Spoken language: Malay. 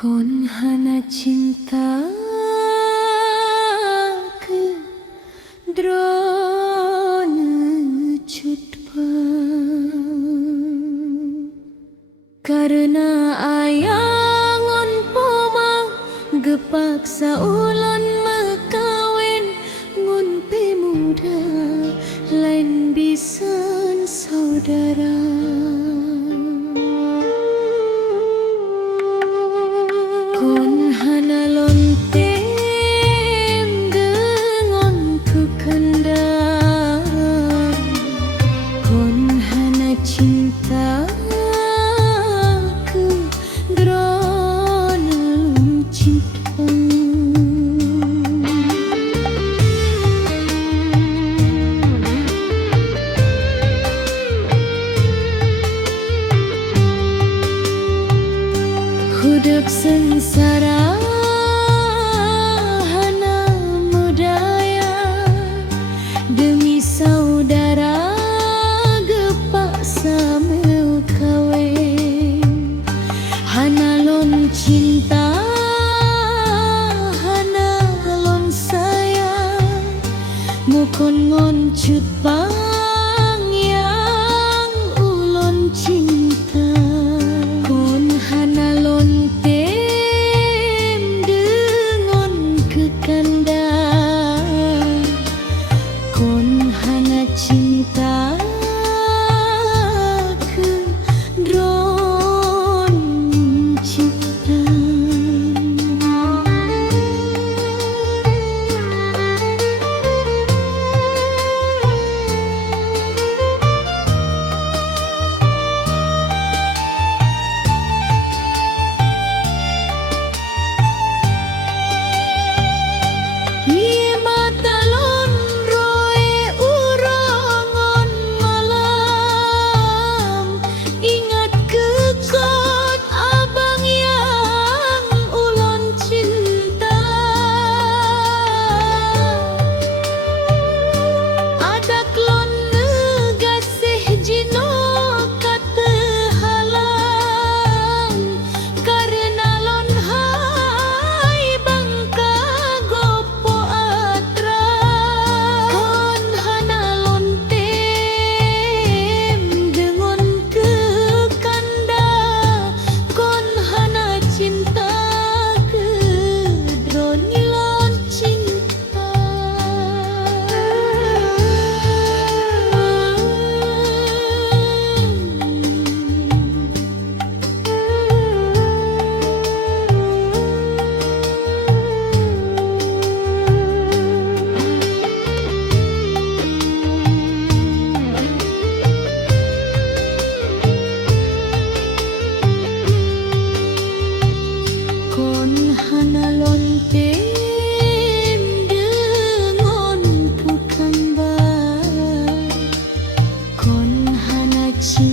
Kon hana cinta ke drone cutpa karena ayangon pomang gepaksa ulon makawin ngun pemuda lain bisan saudara. Kon hana lontem dengan ku kendar, kon hana cinta ku drone cinta. Hidup sengsara hana mudaya demi saudara gepaksa meu kawin. Hana lon cinta hana lon sayang mukon ngon cutbang yang ulon cinta. Kon hana lontem dengan kekandar, kon hana cinta ke drone cinta. Kon hana lontem dengan ku kembar, kon hana cinta